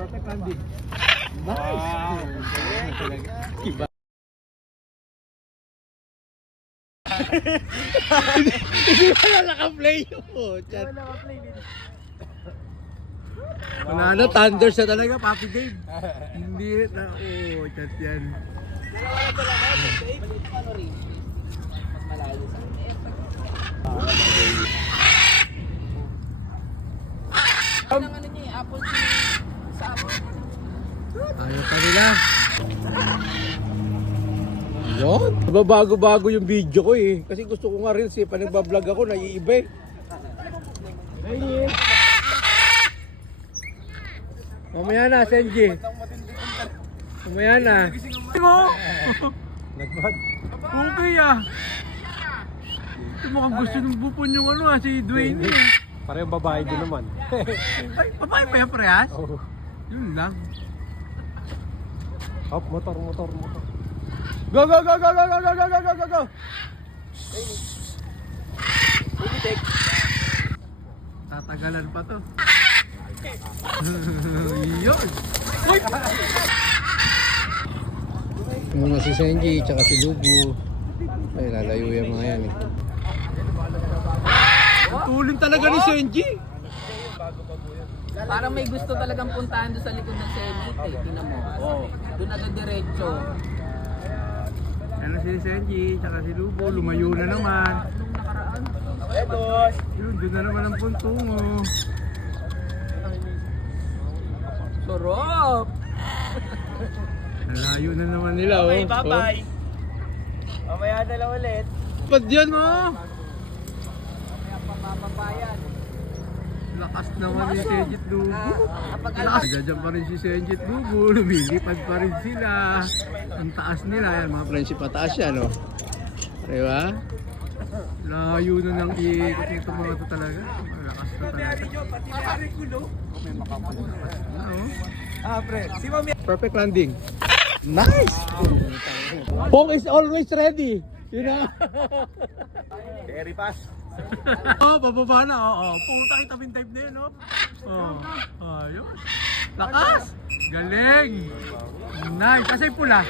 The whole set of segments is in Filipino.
Perfect landing. Nice! Wow. Hindi wala naka-play yun po. Chat. Wala naka-play din. Manalo, thunder siya talaga, Papi Dave. Hindi na, oh, chat yan. Wala pala na, Dave. Ano rin? Malayo sa Ang ano niya, apple Ayaw pa nila. Yun. Babago-bago yung video ko eh. Kasi gusto ko nga reels eh. Pag nagbablog ako, naiiba eh. Ayun. Mamaya na, Senji. Mamaya na. Mo! Okay ah. Ito mukhang gusto ng bupon yung ano ah, si Dwayne eh. Parehong babae din naman. Ay, babae pa yan parehas? Oh. Yun lang. Hop, motor, motor, motor. Go, go, go, go, go, go, go, go, go, go, go, go. Tatagalan pa to. Yun. Muna si Senji, tsaka si Lubu. Ay, lalayo yung mga yan eh. Tulin talaga ni Senji. Parang may gusto talagang puntahan doon sa likod ng Senate eh. Tingnan mo. Oh. Doon agad diretso. Ano si Senji, tsaka si Lubu, lumayo na naman. Nung nakaraan. Yun, doon na naman ang puntungo. Sarap! Layo na naman nila, oh. Bye, bye-bye. Mamaya na lang ulit. Pad yan, mo. Pamapayan. Lakas naman ni Senjit Lubu. Kapag Lakas. Nandiyan pa rin si Senjit Lubu. Lumilipad pa rin sila. Ang taas nila. Yan, mga friendship pataas yan, no? Diba? Layo na nang iikot nito mga to talaga. Malakas na talaga. Pati na rin kulo. Ano, oh. Ah, pre. Si Mami. Perfect landing. Nice! Pong is always ready. Yun na. Carry pass. oh, bababa na. Oo, oh, Pumunta kita bin type na yun, no? Oh, ayos. Lakas! Galing! Nice. Kasi pula.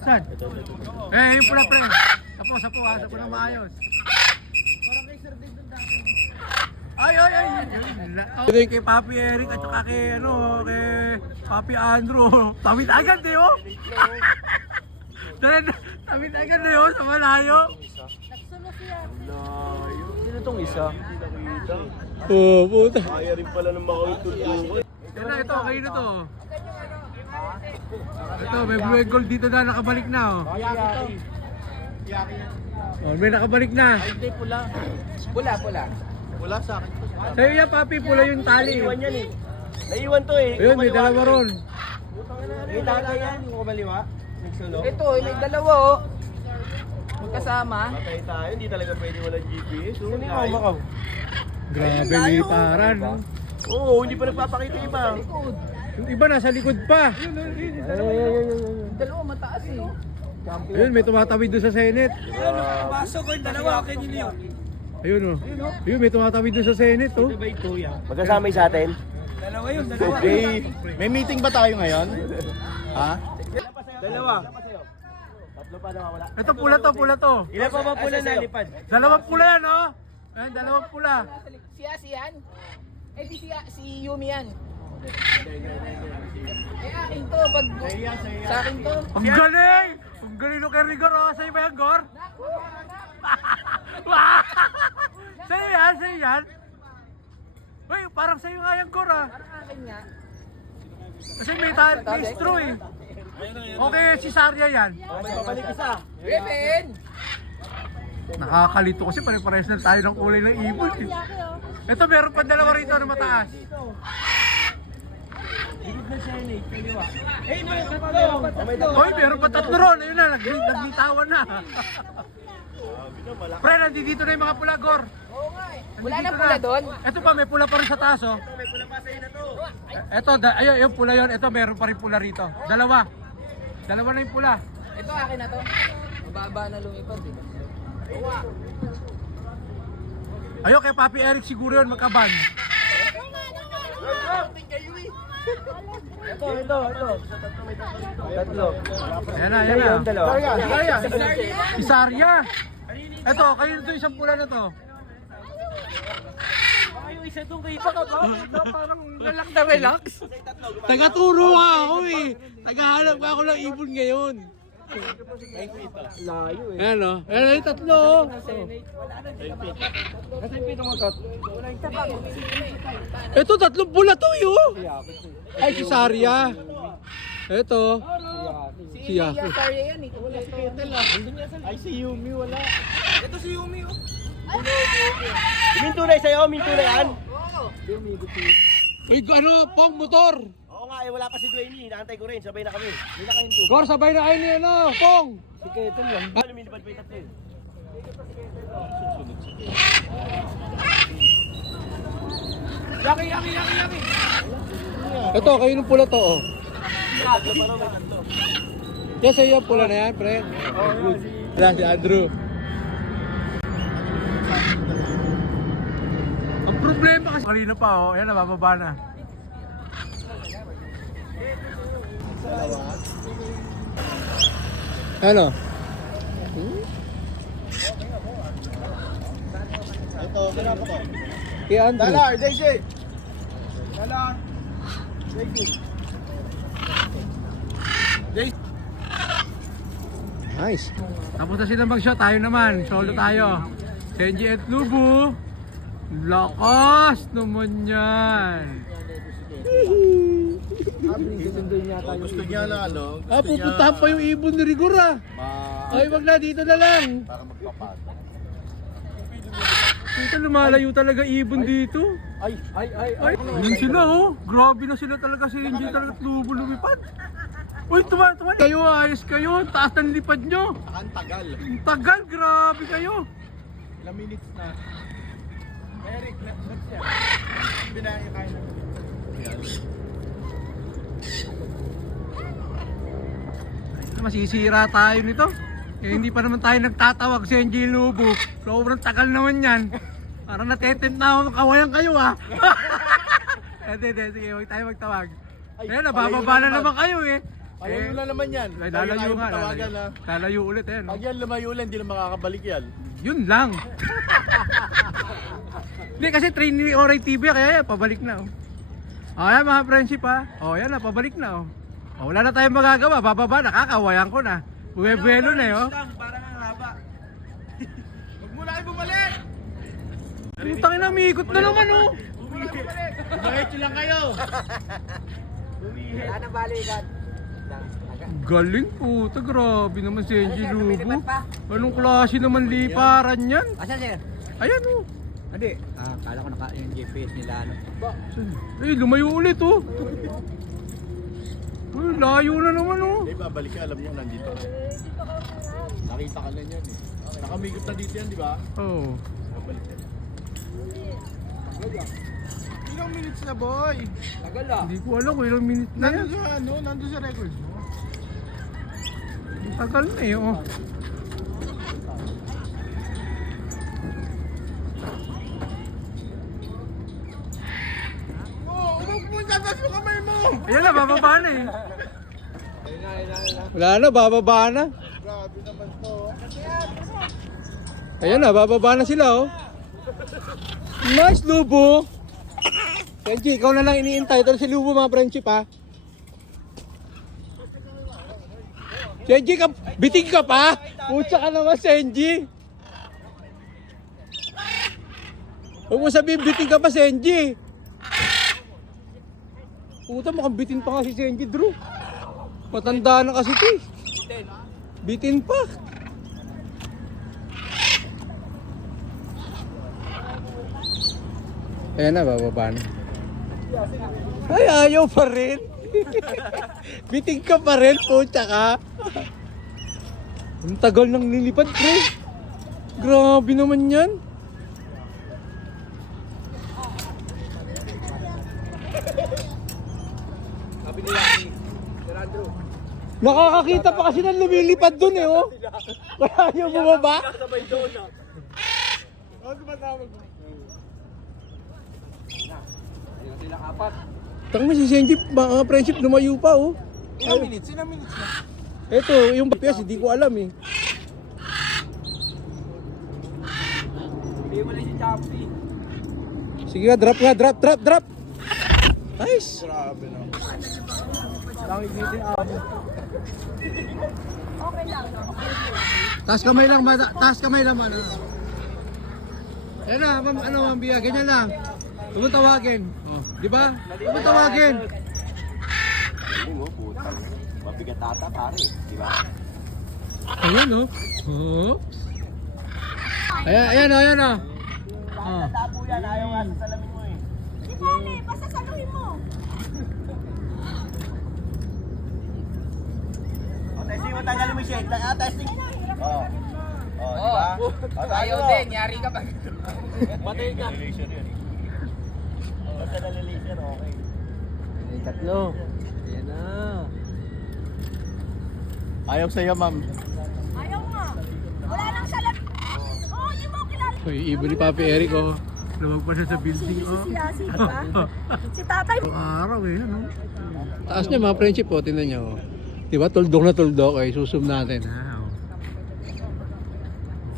Saan? Eh, yung pula, pre. Sapo, sapo, ha. Sapo na maayos. Ay, ay, ay. Ito yung kay Papi Eric at saka kay, ano, kay Papi Andrew. Tawid agad, eh, oh. Tawid agad, eh, oh, sa malayo. Sino tong isa? Oo, oh, puta. Kaya rin pala ng mga tulungo. Ito na, ito, kayo na to. Ito, may blue and gold dito na, nakabalik na, oh. Oh, may nakabalik na. Hindi, pula. Pula, pula. Wala sa akin. Sa'yo yan, papi, pula yung tali. Naiwan yan eh. Naiwan to eh. Ayun, may dalawa ron. May tagay yan. Yung kumaliwa. Nagsunod. Ito, eh, may dalawa oh. Magkasama. Patay tayo. Hindi talaga pwede walang GPS. Oh, Sino yung makaw? Grabe, liparan. no? Oo, hindi pa nagpapakita yung iba. Yung iba nasa likod pa. Yung dalawa mataas eh. Ayun, may tumatawid doon sa Senate. Pasok ko yung dalawa. Akin yun yun. Ayun, oh. Ayun, may tumatawid doon sa Senate, oh. Magkasamay sa atin? Dalawa yun. Dalawa. Okay. May meeting ba tayo ngayon? Ha? Dalawa. Tatlo pa nawawala. Ito, pula to, pula to. Ilan pa ba pula na lipad? Dalawang pula yan, oh. Ayun, dalawang pula. Siya, si yan. Eh di siya, si Yumi yan. Eh akin to, pag sa akin to. Ang galing! Ang galing nung kay Rigor, oh. Sa'yo ba yan, Gor? sa'yo yan, sa'yo yan. Uy, parang sa'yo nga yan, Gor, ah. Parang akin nga. Kasi may, may straw, eh. Okay, si Sarya yan. May babalik isa. Reven! Nakakalito kasi pare-pares na tayo ng kulay ng ibon, eh. Ito, meron pa dalawa rito na mataas. Hoy, meron pa tatlo ron. Ayun na, nag nagbitawan na. Pre, nandito na yung mga pula, Gor. Oo nga eh. Wala na pula doon. Ito pa, may pula pa rin sa taas, oh. May pula pa sa'yo na to. Ito, ayun, yung pula yon. Ito, meron pa rin pula rito. Dalawa. Dalawa na yung pula. Ito akin na to. Mababa na lumipad eh. Ayun, kay Papi Eric siguro yun, magkaban. Ito, ito, ito. Tatlo. Ayan na, ayan na. Si Sarya. Ito, kayo ito isang pula na to. Yung isa doon kay Ipa ka ba? Parang relax na relax. Tagaturo nga ako eh. Tagahanap nga ako ng ibon ngayon. Layo eh. Ayan o. Ayan yung tatlo oh. Kasi yung pito mo tot. Ito, tatlong pula to eh oh. Ay, si Sarya. Ito. Si Yaki. Yan eh. Ay, si Yumi wala. Mintunay sa'yo, mintunay yan. Uy, ano, pong motor. Oo nga, eh, wala pa si Dwayne. Inaantay ko rin. Sabay na kami. Hindi na kayong Gor, sabay na kayo ni ano, pong. Si Ketel lang. tubo. Lumilipad pa yung tatlo. eh. Ito, kayo ng pula to oh. Yes, sa'yo yung pula na yan, pre. Wala si Andrew. Problema kasi kanina pa oh, ayan nabababa na. Ano? Ito, kinapa ko. Kay Andrew. Dalar, JJ! Dalar! JJ! Nice. Tapos na sila mag-shot, tayo naman. Solo tayo. Senji at Lubu. Lakas naman yan. Gusto niya na ano? Gusto Ah, pupuntahan pa yung ibon ni Rigor ah. Ma... Ay, wag na, dito na lang. Para magpapata. Dito lumalayo talaga ibon dito. Ay, ay, ay, ay. Ayun sila oh. Grabe na sila talaga si Senji talaga at Lubu lumipad. Uy, tuma, tuma. Kayo, ayos kayo. Taas ng lipad nyo. Ang tagal. Ang tagal, grabe kayo. Ilang minutes na. Eric, let's yan. Binahin kayo. Masisira tayo nito. Eh, hindi pa naman tayo nagtatawag si NJ Lubo. Sobrang tagal naman yan. Parang natetempt na ako kawayan kayo ah. Hindi, hindi. Sige, huwag tayo magtawag. Ayun, nabababa na naman kayo eh. Ayaw na naman yan. Ay, lalayo nga. Lalayo, na. lalayo ulit eh. No? Pag yan lumayo lang, hindi na makakabalik yan. Yun lang. Hindi kasi train ni Oray TV kaya yan, pabalik na oh. Oh, yan mga friendship ha. Oh, yan na, pabalik na oh. Oh, wala na tayong magagawa, bababa, nakakawayan ko na. Buwebelo na eh oh. Parang ang haba. Huwag mo na kayo bumalik! Putang ina, umiikot na naman oh. Diretso lang kayo! Wala nang balikan. Galing puta, grabe naman si Enji Lubo. Anong klase naman liparan yan? Asa sir? Ayan oh. Hindi. Ah, kala ko naka yung GPS nila ano. Eh, lumayo ulit oh. Uy, layo na naman oh. Hindi, babalik ka. Alam mo, nandito ka. Nakita ka na yan eh. Nakamigop na dito yan, di ba? Oh. Babalik ka. Ilang minutes na, boy? Tagal ah. Hindi ko alam kung ilang minute na yan. Nandun sa ano? Nandun sa records mo? Tagal na eh oh. Ayan na, bababa na eh. Wala na, bababa na. Grabe. Ayan na, bababa na sila oh. Nice, Lubo! Kenji, ikaw na lang iniintay. Na si Lubo mga friendship ha. Senji, ka, biting ka pa? Pucha ka naman, Senji. Huwag mo sabihin, biting ka pa, Senji. Puta, mukhang bitin pa nga si Senji, Drew. Matanda na kasi ito eh. Bitin pa. Ayan na, bababa na. Ay, ayaw pa rin. Biting ka pa rin, pucha ka. Ang tagal nang nilipad, pre. Grabe naman yan. Nakakakita pa kasi ng lumilipad dun eh, oh. Kaya ayaw bumaba. Sabay doon ah. Huwag mo tawag mo. Sila apat. Tang mo si Senji, mga friendship lumayo pa oh. Ilang minutes? Ilang minutes na? Ito, yung PS, hindi ko alam eh. Hindi mo na si Chappy. Sige nga, drop nga, drop, drop, drop. Nice. Grabe na. Langit dito yung amo. Taas kamay lang, mata, taas kamay lang man. Yan na, ma'am, ano, ma'am Bia, ganyan lang. Huwag mo tawagin. Oh, di ba? Huwag mo Mabigat ata pare, di ba? Ayan, oh. Oh. Ayan, ayan, ayan, oh. Oh. Tabo yan, ayaw nga sa salamin mo eh. Di bale, basta saluhin mo. O, testing mo, tanggalin mo shade. Ah, testing. Oo. Oh, di ba? Oh, ayaw din, yari ka pa. Patay ka. Relation yun. Basta na-relation, okay. Tatlo. Ayan na. Ayaw sa'yo, ma'am. Ayaw nga. Wala nang salat. Oh, di mo kilala. Uy, ibo ni Papi Eric, oh. Lumag pa siya sa building, Si oh. si Yasi, di ba? Si tatay. Ang araw eh, ano? Taas niya mga friendship po, tingnan niyo. oh. Di ba, tuldok na tuldok eh, susum natin. Ha,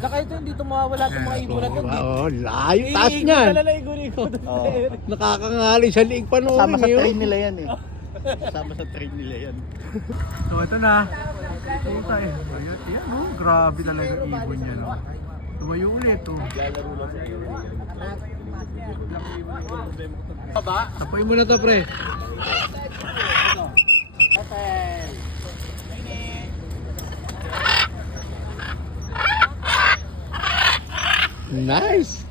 Saka ito, hindi ito mawawala itong mga ibon na ito. Diba? Oh, layo, taas niyan. talaga, ikot-ikot. Oo. Nakakangali sa liig pa noon. Sama sa eh, oh. train nila yan eh. Sama sa train nila yan. So ito na. Puta eh. Ayan, oh. Grabe talaga yung ibon niya no. Tumayo ulit oh. Tapoy mo na to pre. Nice!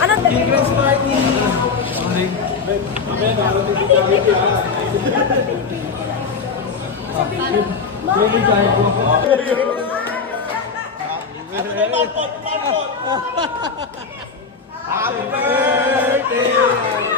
Ano? Happy birthday!